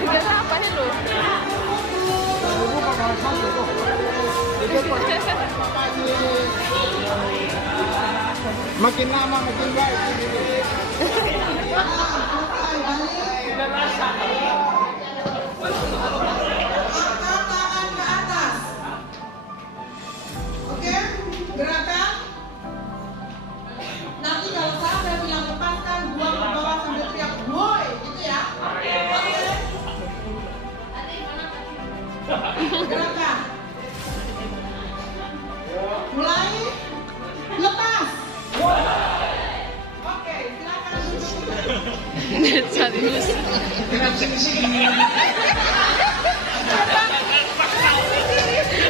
Biasa apa nih lu? Makin lama makin baik. Tangan ke atas. Oke, gerakan. Nanti kalau saya bilang lepaskan, buang ke bawah sambil teriak woi, gitu ya. Oke. Gerakan. Mulai. Lepas. Oke, silakan. Serius.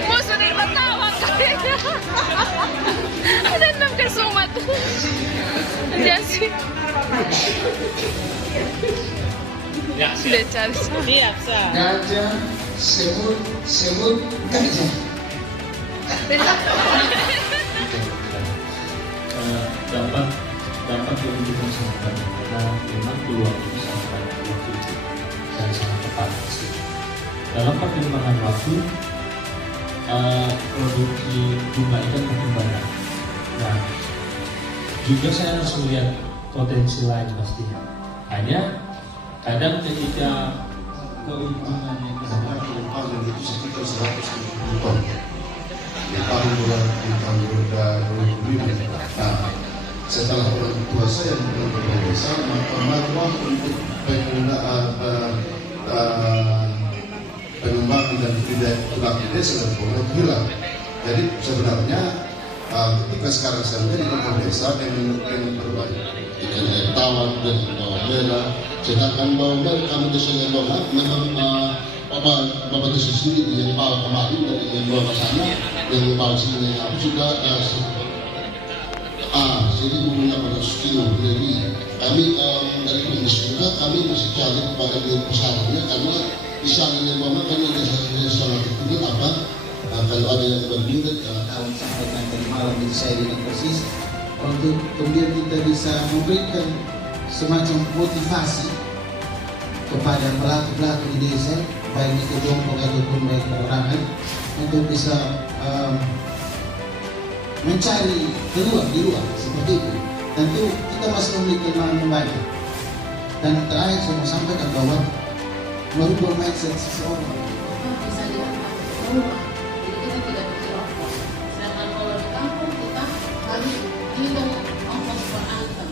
Musuh nih ketawa kayaknya. Ada 6 kesumat. Jasi. Ya, Udah cari. Siap, Sa. Gajah, semut, gajah. Dapat ditunjukkan sangat banyak karena memang peluang itu sangat banyak waktu itu dan sangat tepat sih. Dalam perkembangan waktu, produksi bunga ikan makin banyak. Nah, juga saya harus melihat potensi lain pastinya. Hanya kadang ketika keuntungannya yang itu sekitar 100 ton di tahun 2005. Nah, setelah orang tua saya meninggal desa, maka maruah untuk pengembangan dan tulang desa dan pokoknya hilang. Jadi sebenarnya ketika sekarang saya menjadi kepala desa dengan berbagai ikan air tawar dan bawang merah, sedangkan bawang merah kami desa yang bawang memang Bapak desa sendiri yang bawa kemarin dari yang bawa ke sana, yang bawa sini aku sudah jadi bumbunya pada kilo. Jadi kami dari komisi juga kami masih cari kepada dia pesawatnya karena misalnya yang bawa kan ada salah satu apa kalau ada yang berbeda tahun sampai nanti malam itu saya dengan persis untuk kemudian kita bisa memberikan semacam motivasi kepada pelaku-pelaku di desa baik di kelompok ataupun baik perorangan untuk bisa mencari peluang di luar seperti itu. Tentu kita masih memiliki kemampuan banyak. Dan terakhir saya mau sampaikan bahwa merubah mindset seseorang bisa dilakukan di rumah. Jadi kita tidak pikir ongkos. Sedangkan kalau di kampung kita kali hitung ongkos per item.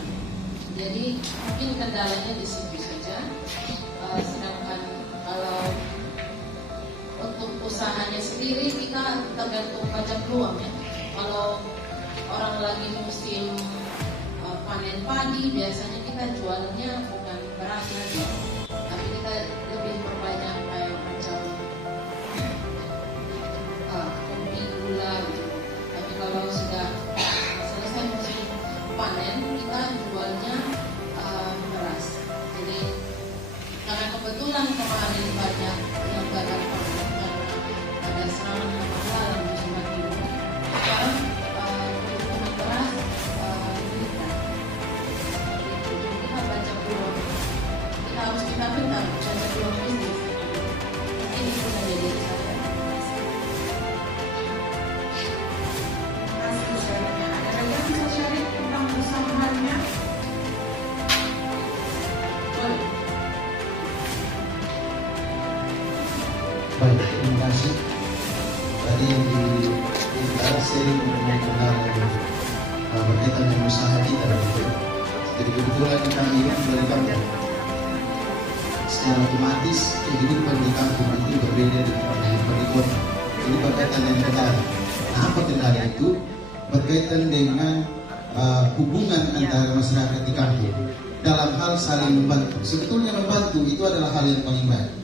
Jadi mungkin kendalanya di situ saja. Sedangkan kalau untuk usahanya sendiri kita tergantung pada peluang ya. Kalau orang lagi musim panen padi, biasanya kita jualnya bukan beras lagi, tapi kita lebih perbanyak kayak macam kopi gula gitu. Tapi kalau sudah selesai musim panen, kita jualnya beras. Jadi karena kebetulan kemarin banyak yang gagal panen karena ada serangan hama dalam musim padi. Sekarang kebutuhan beras meningkat. Kita baca peluang. Kita harus pintar-pintar baca peluang bisnis. Ini bisa menjadi saya. Terima kasih sharingnya. Ada lagi yang bisa sharing tentang usahanya? Boleh. baik, terima kasih. Tadi di antara sharing mengenai kendaraan berkaitan dengan usaha kita gitu. Jadi kebetulan kami kan dari kampung. Secara otomatis kehidupan di kampung itu berbeda dengan kehidupan di kota. Ini berkaitan dengan kendala. Nah, apa kendala itu? Berkaitan dengan hubungan antara masyarakat di kampung dalam hal saling membantu. Sebetulnya membantu itu adalah hal yang paling baik.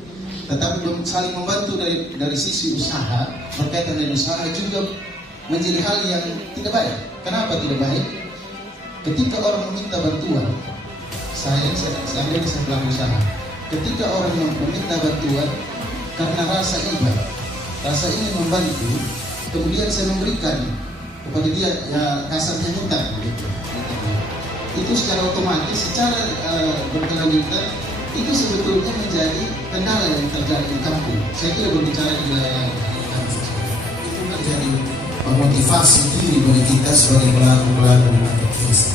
Tetapi saling membantu dari sisi usaha berkaitan dengan usaha juga menjadi hal yang tidak baik. Kenapa tidak baik? Ketika orang meminta bantuan, saya pelaku usaha. Ketika orang meminta bantuan karena rasa iba, rasa ingin membantu, kemudian saya memberikan kepada dia ya kasarnya hutang gitu. Itu secara otomatis, secara berkelanjutan itu sebetulnya menjadi kendala di kampung. Saya tidak berbicara di wilayah kampung. Itu menjadi motivasi tinggi bagi kita sebagai pelaku-pelaku desa.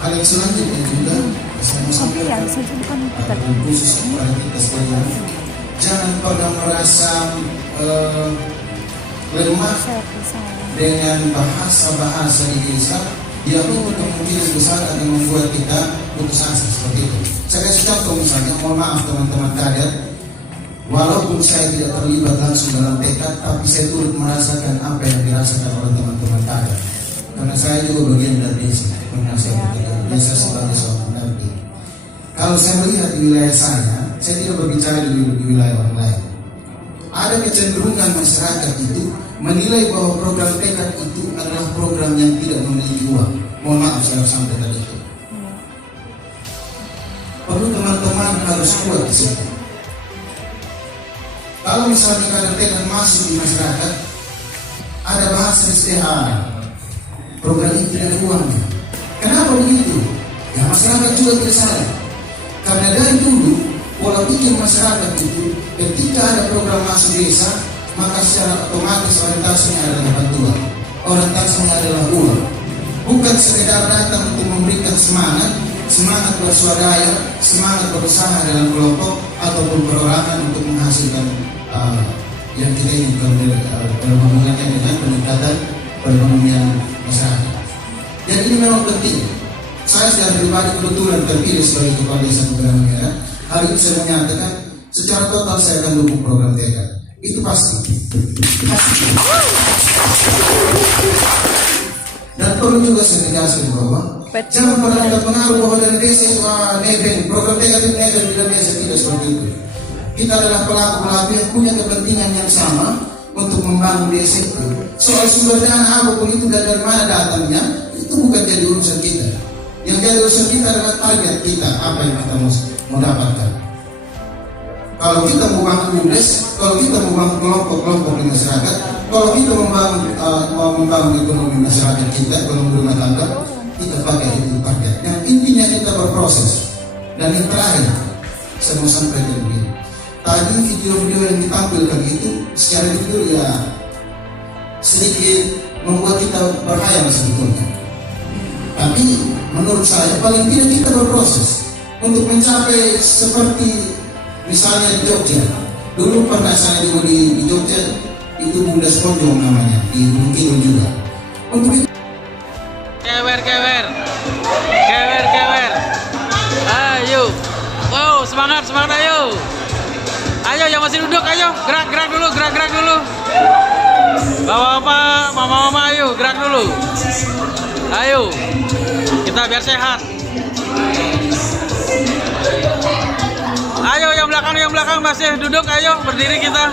Hal yang selanjutnya juga saya sampaikan khusus kepada kita sekalian, jangan pernah merasa lemah dengan bahasa-bahasa di desa yang itu kemungkinan besar akan membuat kita putus asa seperti itu. Saya kasih contoh misalnya, mohon maaf teman-teman kader, walaupun saya tidak terlibat langsung dalam tekad, tapi saya turut merasakan apa yang dirasakan oleh teman-teman kader. Karena saya juga bagian dari desa, pernah saya bekerja desa sebagai seorang pendamping. Kalau saya melihat di wilayah saya tidak berbicara di wilayah orang lain. Ada kecenderungan masyarakat itu menilai bahwa program tekad itu adalah program yang tidak memiliki uang. Mohon maaf saya sampaikan itu. Perlu teman-teman harus kuat di situ. Kalau misalnya kader tekad masuk di masyarakat, ada bahasa istilah program ini tidak ada uangnya. Kenapa begitu? Ya masyarakat juga tidak salah. Karena dari dulu pola pikir masyarakat itu ketika ada program masuk desa, maka secara otomatis orientasinya adalah bantuan, orientasinya adalah uang. Bukan sekedar datang untuk memberikan semangat berswadaya, semangat berusaha dalam kelompok ataupun perorangan untuk menghasilkan yang kita inginkan dalam hubungannya dengan peningkatan perekonomian masyarakat. Dan ini memang penting. Saya secara pribadi kebetulan terpilih sebagai kepala desa Kebayoran Merah. Hari ini saya menyatakan secara total saya akan dukung program tekad. Itu pasti. Dan perlu juga saya tegaskan bahwa jangan pernah ada pengaruh bahwa dari desa itu nebeng, program tekad itu nebeng di desa, tidak seperti itu. Kita adalah pelaku-pelaku yang punya kepentingan yang sama untuk membangun desa itu. Soal sumber dana apapun itu dan dari mana datangnya, itu bukan jadi urusan kita. Yang jadi urusan kita adalah target kita, apa yang kita mau dapatkan. Kalau kita mau bangun BUMDes, kalau kita mau bangun kelompok-kelompok di masyarakat, kalau kita membangun ekonomi masyarakat kita, ekonomi rumah tangga, kita pakai itu target. Yang intinya kita berproses. Dan yang terakhir, saya mau sampaikan begini. Tadi video-video yang ditampilkan itu secara jujur ya sedikit membuat kita berhayal sebetulnya. Tapi menurut saya paling tidak kita berproses untuk mencapai seperti misalnya di Jogja. Dulu pernah saya juga di Jogja, itu Bunda Sponjong namanya, di Gunung Kidul juga. Untuk itu Kewer. Ayo. Wow, semangat ayo. Ayo yang masih duduk, ayo gerak dulu. Bapak-bapak, mama-mama, ayo gerak dulu. Ayo, kita biar sehat. Ayo yang belakang masih duduk, ayo berdiri kita.